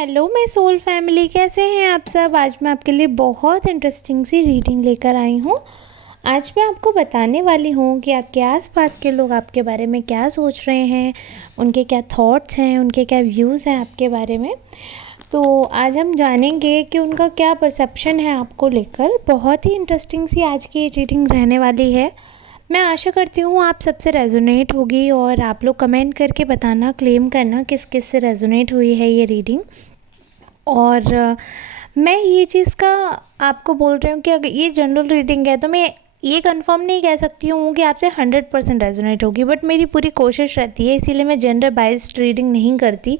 Hello मैं soul family, कैसे हैं आप सब। आज मैं आपके लिए बहुत इंटरेस्टिंग सी रीडिंग लेकर आई हूँ। आज मैं आपको बताने वाली हूँ कि आपके आसपास के लोग आपके बारे में क्या सोच रहे हैं, उनके क्या थॉट्स हैं, उनके क्या व्यूज़ हैं आपके बारे में। तो आज हम जानेंगे कि उनका क्या परसेप्शन है आपको लेकर। बहुत ही इंटरेस्टिंग सी आज की रीडिंग रहने वाली है। मैं आशा करती हूँ आप सबसे रेजोनेट होगी और आप लोग कमेंट करके बताना, क्लेम करना किस किस से रेजोनेट हुई है ये रीडिंग। और मैं ये चीज़ का आपको बोल रही हूँ कि अगर ये जनरल रीडिंग है तो मैं ये कंफर्म नहीं कह सकती हूँ कि आपसे 100% रेजोनेट होगी, बट मेरी पूरी कोशिश रहती है, इसीलिए मैं जेंडर बाइस्ड रीडिंग नहीं करती।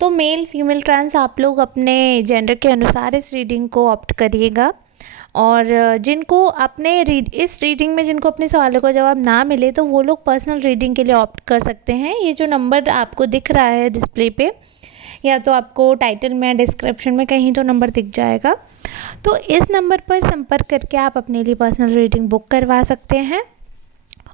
तो मेल फीमेल ट्रांस आप लोग अपने जेंडर के अनुसार इस रीडिंग को ऑप्ट करिएगा। और जिनको अपने इस रीडिंग में जिनको अपने सवालों का जवाब ना मिले तो वो लोग पर्सनल रीडिंग के लिए ऑप्ट कर सकते हैं। ये जो नंबर आपको दिख रहा है डिस्प्ले पे, या तो आपको टाइटल में, डिस्क्रिप्शन में कहीं तो नंबर दिख जाएगा, तो इस नंबर पर संपर्क करके आप अपने लिए पर्सनल रीडिंग बुक करवा सकते हैं।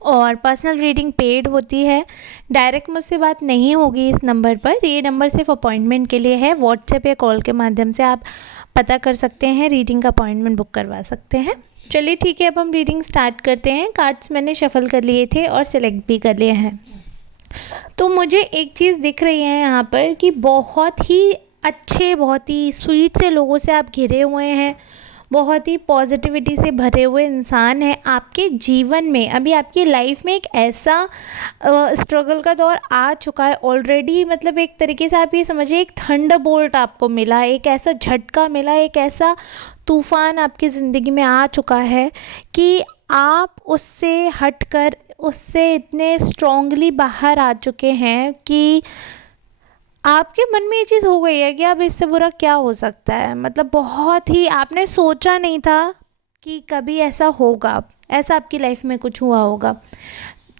और पर्सनल रीडिंग पेड होती है, डायरेक्ट मुझसे बात नहीं होगी इस नंबर पर। ये नंबर सिर्फ अपॉइंटमेंट के लिए है। व्हाट्सएप या कॉल के माध्यम से आप पता कर सकते हैं, रीडिंग का अपॉइंटमेंट बुक करवा सकते हैं। चलिए ठीक है, अब हम रीडिंग स्टार्ट करते हैं। कार्ड्स मैंने शफल कर लिए थे और सिलेक्ट भी कर लिए हैं। तो मुझे एक चीज़ दिख रही है यहाँ पर कि बहुत ही अच्छे, बहुत ही स्वीट से लोगों से आप घिरे हुए हैं, बहुत ही पॉजिटिविटी से भरे हुए इंसान हैं। आपके जीवन में अभी आपकी लाइफ में एक ऐसा स्ट्रगल का दौर आ चुका है ऑलरेडी, मतलब एक तरीके से आप ये समझिए एक थंडरबोल्ट आपको मिला, एक ऐसा झटका मिला, एक ऐसा तूफ़ान आपकी ज़िंदगी में आ चुका है कि आप उससे हटकर उससे इतने स्ट्रांगली बाहर आ चुके हैं कि आपके मन में ये चीज़ हो गई है कि अब इससे बुरा क्या हो सकता है। मतलब बहुत ही आपने सोचा नहीं था कि कभी ऐसा होगा, ऐसा आपकी लाइफ में कुछ हुआ होगा।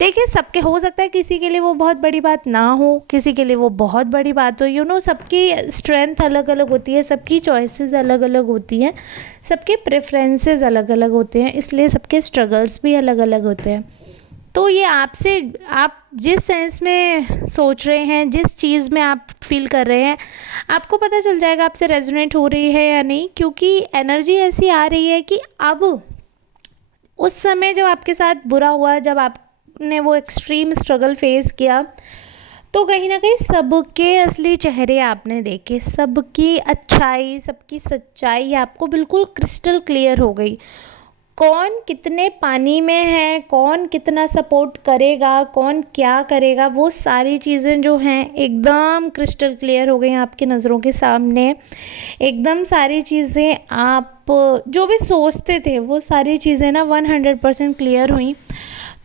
देखिए, सबके हो सकता है, किसी के लिए वो बहुत बड़ी बात ना हो, किसी के लिए वो बहुत बड़ी बात हो। सबकी स्ट्रेंथ अलग अलग होती है, सबकी चॉइसेस अलग अलग होती हैं, सबके प्रेफरेंसेस अलग अलग होते हैं, इसलिए सबके स्ट्रगल्स भी अलग अलग होते हैं। तो ये आपसे, आप जिस सेंस में सोच रहे हैं, जिस चीज़ में आप फील कर रहे हैं, आपको पता चल जाएगा आपसे रेजोनेट हो रही है या नहीं, क्योंकि एनर्जी ऐसी आ रही है कि अब उस समय जब आपके साथ बुरा हुआ, जब आपने वो एक्सट्रीम स्ट्रगल फेस किया, तो कहीं ना कहीं सबके असली चेहरे आपने देखे, सबकी अच्छाई, सबकी सच्चाई आपको बिल्कुल क्रिस्टल क्लियर हो गई। कौन कितने पानी में है, कौन कितना सपोर्ट करेगा, कौन क्या करेगा, वो सारी चीज़ें जो हैं एकदम क्रिस्टल क्लियर हो गई आपकी नज़रों के सामने। एकदम सारी चीज़ें आप जो भी सोचते थे वो सारी चीज़ें ना 100% क्लियर हुई।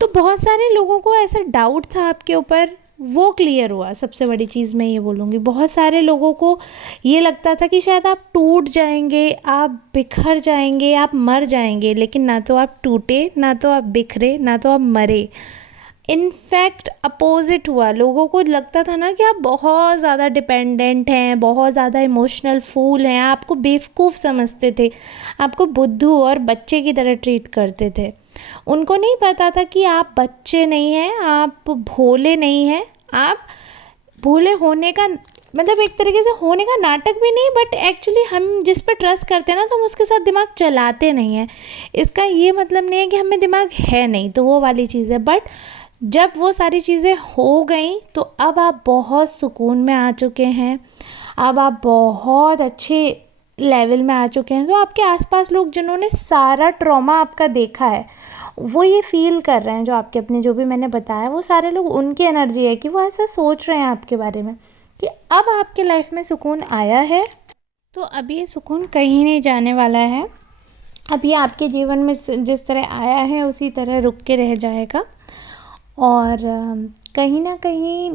तो बहुत सारे लोगों को ऐसा डाउट था आपके ऊपर, वो क्लियर हुआ। सबसे बड़ी चीज़ मैं ये बोलूँगी, बहुत सारे लोगों को ये लगता था कि शायद आप टूट जाएंगे, आप बिखर जाएंगे, आप मर जाएंगे, लेकिन ना तो आप टूटे, ना तो आप बिखरे, ना तो आप मरे। इनफैक्ट अपोजिट हुआ। लोगों को लगता था ना कि आप बहुत ज़्यादा डिपेंडेंट हैं, बहुत ज़्यादा इमोशनल फूल हैं, आपको बेवकूफ़ समझते थे, आपको बुद्धू और बच्चे की तरह ट्रीट करते थे। उनको नहीं पता था कि आप बच्चे नहीं हैं, आप भोले नहीं हैं। आप भोले होने का मतलब एक तरीके से होने का नाटक भी नहीं, बट एक्चुअली हम जिस पर ट्रस्ट करते हैं ना, तो हम उसके साथ दिमाग चलाते नहीं हैं। इसका ये मतलब नहीं है कि हमें दिमाग है नहीं, तो वो वाली चीज़ है। बट जब वो सारी चीज़ें हो गई तो अब आप बहुत सुकून में आ चुके हैं, अब आप बहुत अच्छे लेवल में आ चुके हैं। तो आपके आसपास लोग जिन्होंने सारा ट्रॉमा आपका देखा है, वो ये फील कर रहे हैं, जो आपके अपने जो भी मैंने बताया, वो सारे लोग, उनकी एनर्जी है कि वो ऐसा सोच रहे हैं आपके बारे में कि अब आपके लाइफ में सुकून आया है, तो अब ये सुकून कहीं नहीं जाने वाला है। अब ये आपके जीवन में जिस तरह आया है उसी तरह रुक के रह जाएगा। और कहीं ना कहीं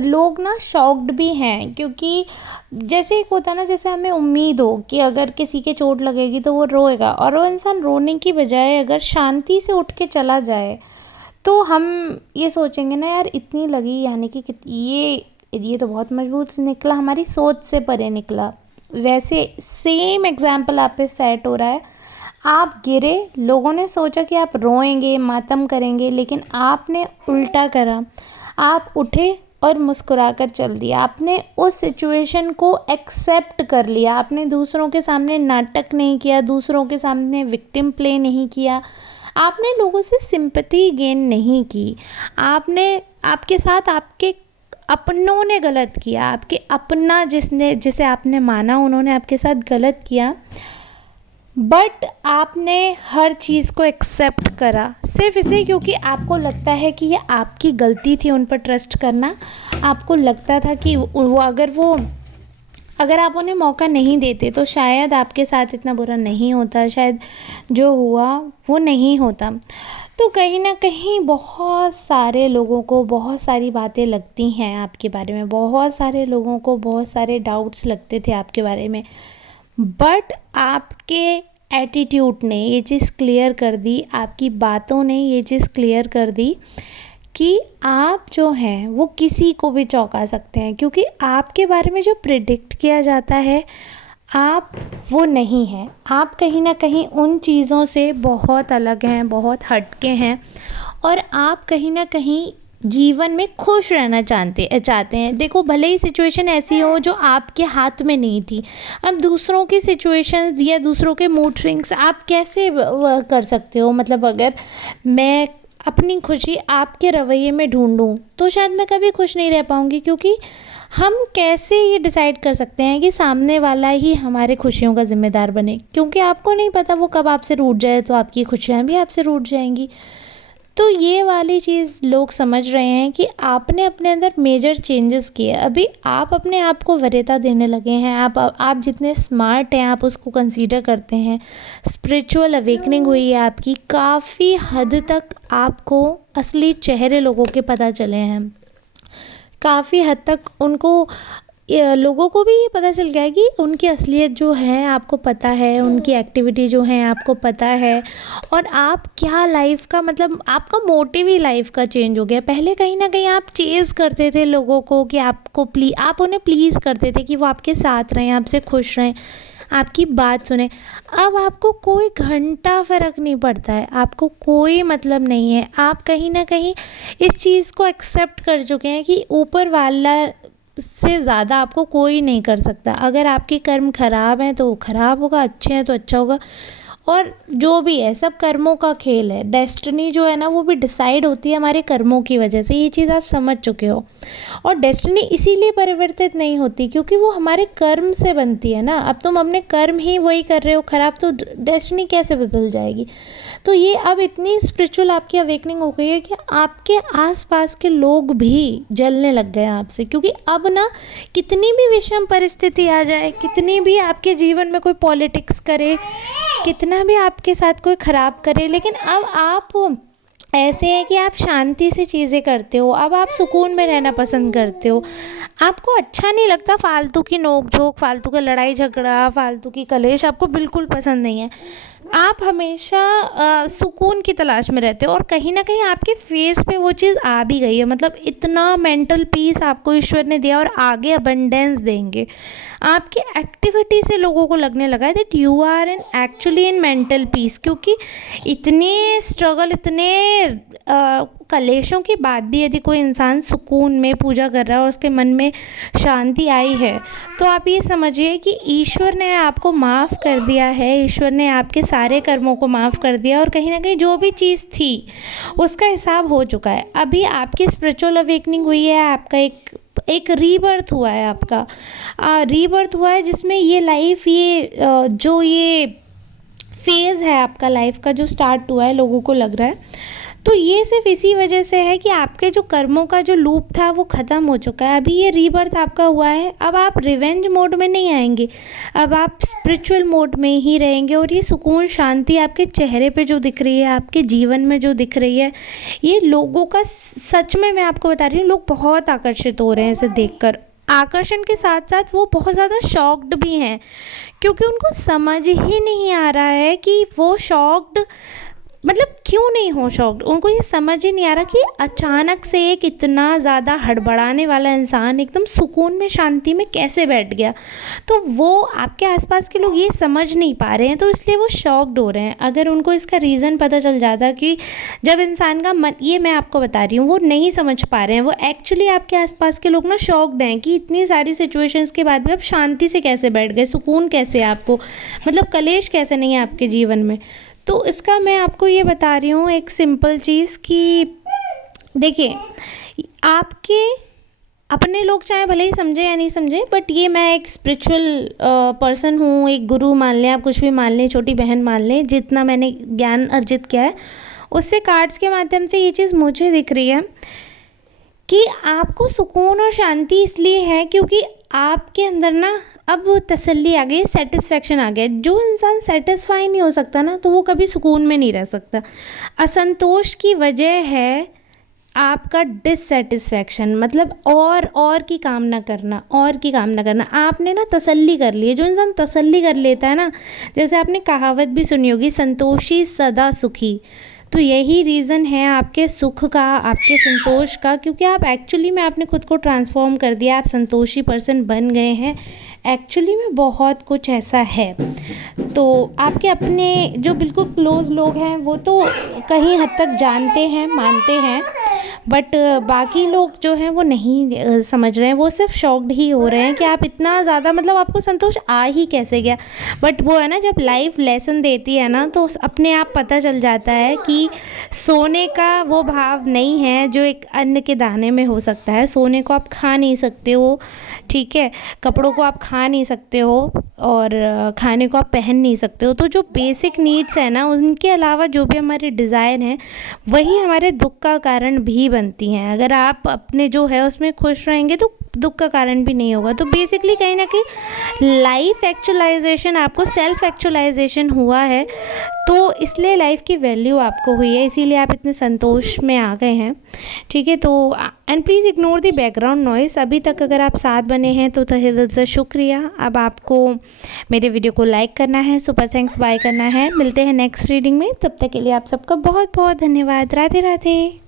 लोग ना शॉक्ड भी हैं, क्योंकि जैसे एक होता है ना, जैसे हमें उम्मीद हो कि अगर किसी के चोट लगेगी तो वो रोएगा, और वो इंसान रोने की बजाय अगर शांति से उठ के चला जाए, तो हम ये सोचेंगे ना, यार इतनी लगी, यानी कि ये तो बहुत मजबूत निकला, हमारी सोच से परे निकला। वैसे सेम एग्जाम्पल आप पे सेट हो रहा है। आप गिरे, लोगों ने सोचा कि आप रोएंगे, मातम करेंगे, लेकिन आपने उल्टा करा। आप उठे, और मुस्कुराकर चल दिया। आपने उस सिचुएशन को एक्सेप्ट कर लिया। आपने दूसरों के सामने नाटक नहीं किया, दूसरों के सामने विक्टिम प्ले नहीं किया। आपने लोगों से सिंपैथी गेन नहीं की। आपने आपके साथ आपके अपनों ने गलत किया। आपके अपना जिसे आपने माना, उन्होंने आपके साथ गलत किया। बट आपने हर चीज़ को एक्सेप्ट करा सिर्फ इसलिए क्योंकि आपको लगता है कि ये आपकी गलती थी उन पर ट्रस्ट करना। आपको लगता था कि अगर आप उन्हें मौका नहीं देते तो शायद आपके साथ इतना बुरा नहीं होता, शायद जो हुआ वो नहीं होता। तो कहीं ना कहीं बहुत सारे लोगों को बहुत सारी बातें लगती हैं आपके बारे में, बहुत सारे लोगों को बहुत सारे डाउट्स लगते थे आपके बारे में। बट आपके एटीट्यूड ने ये चीज़ क्लियर कर दी, आपकी बातों ने ये चीज़ क्लियर कर दी कि आप जो हैं वो किसी को भी चौंका सकते हैं, क्योंकि आपके बारे में जो प्रिडिक्ट किया जाता है आप वो नहीं हैं। आप कहीं ना कहीं उन चीज़ों से बहुत अलग हैं, बहुत हटके हैं, और आप कहीं ना कहीं जीवन में खुश रहना चाहते हैं। देखो, भले ही सिचुएशन ऐसी हो जो आपके हाथ में नहीं थी। अब दूसरों की सिचुएशन या दूसरों के मूड स्विंग्स आप कैसे कर सकते हो? मतलब अगर मैं अपनी खुशी आपके रवैये में ढूंढूं तो शायद मैं कभी खुश नहीं रह पाऊंगी, क्योंकि हम कैसे ये डिसाइड कर सकते हैं कि सामने वाला ही हमारे खुशियों का ज़िम्मेदार बने, क्योंकि आपको नहीं पता वो कब आपसे रूठ जाए तो आपकी खुशियाँ भी आपसे रूठ जाएंगी। तो ये वाली चीज़ लोग समझ रहे हैं कि आपने अपने अंदर मेजर चेंजेस किए। अभी आप अपने आप को वरीयता देने लगे हैं। आप जितने स्मार्ट हैं आप उसको कंसीडर करते हैं। स्पिरिचुअल अवेकनिंग हुई है आपकी। काफ़ी हद तक आपको असली चेहरे लोगों के पता चले हैं। काफ़ी हद तक लोगों को भी ये पता चल गया है कि उनकी असलियत जो है आपको पता है, उनकी एक्टिविटी जो है आपको पता है, और आप क्या लाइफ का मतलब आपका मोटिव ही लाइफ का चेंज हो गया। पहले कहीं ना कहीं आप चेज़ करते थे लोगों को कि आप उन्हें प्लीज़ करते थे कि वो आपके साथ रहें, आपसे खुश रहें, आपकी बात सुने। अब आपको कोई घंटा फ़र्क नहीं पड़ता है, आपको कोई मतलब नहीं है। आप कहीं ना कहीं इस चीज़ को एक्सेप्ट कर चुके हैं कि ऊपर वाला से ज़्यादा आपको कोई नहीं कर सकता। अगर आपके कर्म खराब हैं तो खराब होगा, अच्छे हैं तो अच्छा होगा, और जो भी है सब कर्मों का खेल है। डेस्टिनी जो है ना वो भी डिसाइड होती है हमारे कर्मों की वजह से। ये चीज़ आप समझ चुके हो। और डेस्टिनी इसीलिए परिवर्तित नहीं होती क्योंकि वो हमारे कर्म से बनती है ना। अब तुम अपने कर्म ही वही कर रहे हो खराब, तो डेस्टिनी कैसे बदल जाएगी? तो ये अब इतनी स्पिरिचुअल आपकी अवेकनिंग हो गई है कि आपके आसपास के लोग भी जलने लग गए हैं आपसे, क्योंकि अब ना कितनी भी विषम परिस्थिति आ जाए, कितनी भी आपके जीवन में कोई पॉलिटिक्स करे, कितना भी आपके साथ कोई ख़राब करे, लेकिन अब आप ऐसे है कि आप शांति से चीज़ें करते हो। अब आप सुकून में रहना पसंद करते हो। आपको अच्छा नहीं लगता फालतू की नोक झोंक, फालतू का लड़ाई झगड़ा, फालतू की कलेश आपको बिल्कुल पसंद नहीं है। आप हमेशा सुकून की तलाश में रहते हो, और कहीं ना कहीं आपके फेस पे वो चीज़ आ भी गई है। मतलब इतना मेंटल पीस आपको ईश्वर ने दिया, और आगे अबंडेंस देंगे। आपकी एक्टिविटी से लोगों को लगने लगा है that you are actually in mental peace, क्योंकि इतने स्ट्रगल, इतने कलेशों के बाद भी यदि कोई इंसान सुकून में पूजा कर रहा है और उसके मन में शांति आई है, तो आप ये समझिए कि ईश्वर ने आपको माफ़ कर दिया है। ईश्वर ने आपके सारे कर्मों को माफ़ कर दिया, और कहीं ना कहीं जो भी चीज़ थी उसका हिसाब हो चुका है। अभी आपकी स्पिरिचुअल अवेकनिंग हुई है, आपका एक रीबर्थ हुआ है। आपका रीबर्थ हुआ है जिसमें ये लाइफ, जो ये फेज़ है आपका लाइफ का जो स्टार्ट हुआ है, लोगों को लग रहा है तो ये सिर्फ इसी वजह से है कि आपके जो कर्मों का जो लूप था वो ख़त्म हो चुका है। अभी ये रीबर्थ आपका हुआ है। अब आप रिवेंज मोड में नहीं आएंगे, अब आप स्पिरिचुअल मोड में ही रहेंगे। और ये सुकून शांति आपके चेहरे पे जो दिख रही है, आपके जीवन में जो दिख रही है, ये लोगों का सच में, मैं आपको बता रही हूँ, लोग बहुत आकर्षित हो रहे हैं इसे देखकर। आकर्षण के साथ साथ वो बहुत ज़्यादा शॉक्ड भी हैं, क्योंकि उनको समझ ही नहीं आ रहा है कि वो शॉक्ड मतलब क्यों नहीं हो शॉक्ड, उनको ये समझ ही नहीं आ रहा कि अचानक से एक इतना ज़्यादा हड़बड़ाने वाला इंसान एकदम सुकून में, शांति में कैसे बैठ गया। तो वो आपके आसपास के लोग ये समझ नहीं पा रहे हैं, तो इसलिए वो शॉक्ड हो रहे हैं। अगर उनको इसका रीज़न पता चल जाता कि जब इंसान का मन, ये मैं आपको बता रही हूँ, वो नहीं समझ पा रहे हैं, वो एक्चुअली आपके आसपास के लोग ना शॉक्ड हैं कि इतनी सारी सिचुएशंस के बाद भी आप शांति से कैसे बैठ गए, सुकून कैसे है आपको, मतलब कलेश कैसे नहीं है आपके जीवन में। तो इसका मैं आपको ये बता रही हूँ एक सिंपल चीज़ कि देखिए, आपके अपने लोग चाहे भले ही समझे या नहीं समझे, बट ये मैं एक स्पिरिचुअल पर्सन हूँ, एक गुरु मान लें, आप कुछ भी मान लें, छोटी बहन मान लें, जितना मैंने ज्ञान अर्जित किया है उससे कार्ड्स के माध्यम से ये चीज़ मुझे दिख रही है कि आपको सुकून और शांति इसलिए है क्योंकि आपके अंदर ना अब तसल्ली आ गई, सेटिस्फेक्शन आ गया। जो इंसान सेटिस्फाई नहीं हो सकता ना, तो वो कभी सुकून में नहीं रह सकता। असंतोष की वजह है आपका डिससेटिस्फेक्शन, मतलब और की कामना करना, और की कामना करना। आपने ना तसल्ली कर ली है। जो इंसान तसल्ली कर लेता है ना, जैसे आपने कहावत भी सुनी होगी, संतोषी सदा सुखी। तो यही रीज़न है आपके सुख का, आपके संतोष का, क्योंकि आप एक्चुअली में आपने खुद को ट्रांसफॉर्म कर दिया, आप संतोषी पर्सन बन गए हैं। एक्चुअली में बहुत कुछ ऐसा है। तो आपके अपने जो बिल्कुल क्लोज़ लोग हैं वो तो कहीं हद तक जानते हैं, मानते हैं, बट बाकी लोग जो हैं वो नहीं समझ रहे हैं। वो सिर्फ शॉक्ड ही हो रहे हैं कि आप इतना ज़्यादा, मतलब आपको संतोष आ ही कैसे गया। बट वो है ना, जब लाइफ लेसन देती है ना, तो अपने आप पता चल जाता है कि सोने का वो भाव नहीं है जो एक अन्न के दाने में हो सकता है। सोने को आप खा नहीं सकते हो, ठीक है, कपड़ों को आप खा नहीं सकते हो, और खाने को आप पहन नहीं सकते हो। तो जो बेसिक नीड्स है ना, उनके अलावा जो भी हमारे डिज़ायर हैं, वही हमारे दुख का कारण भी बनती हैं। अगर आप अपने जो है उसमें खुश रहेंगे तो दुख का कारण भी नहीं होगा। तो बेसिकली कहीं ना कहीं लाइफ एक्चुअलाइजेशन, आपको सेल्फ एक्चुअलाइजेशन हुआ है, तो इसलिए लाइफ की वैल्यू आपको हुई है, इसीलिए आप इतने संतोष में आ गए हैं, ठीक है। तो and please ignore the background noise. अभी तक अगर आप साथ बने हैं तो तहे दिल से शुक्रिया। अब आपको मेरे वीडियो को लाइक करना है, सुपर थैंक्स बाय करना है। मिलते हैं नेक्स्ट रीडिंग में, तब तक के लिए आप सबका बहुत बहुत धन्यवाद। राधे राधे।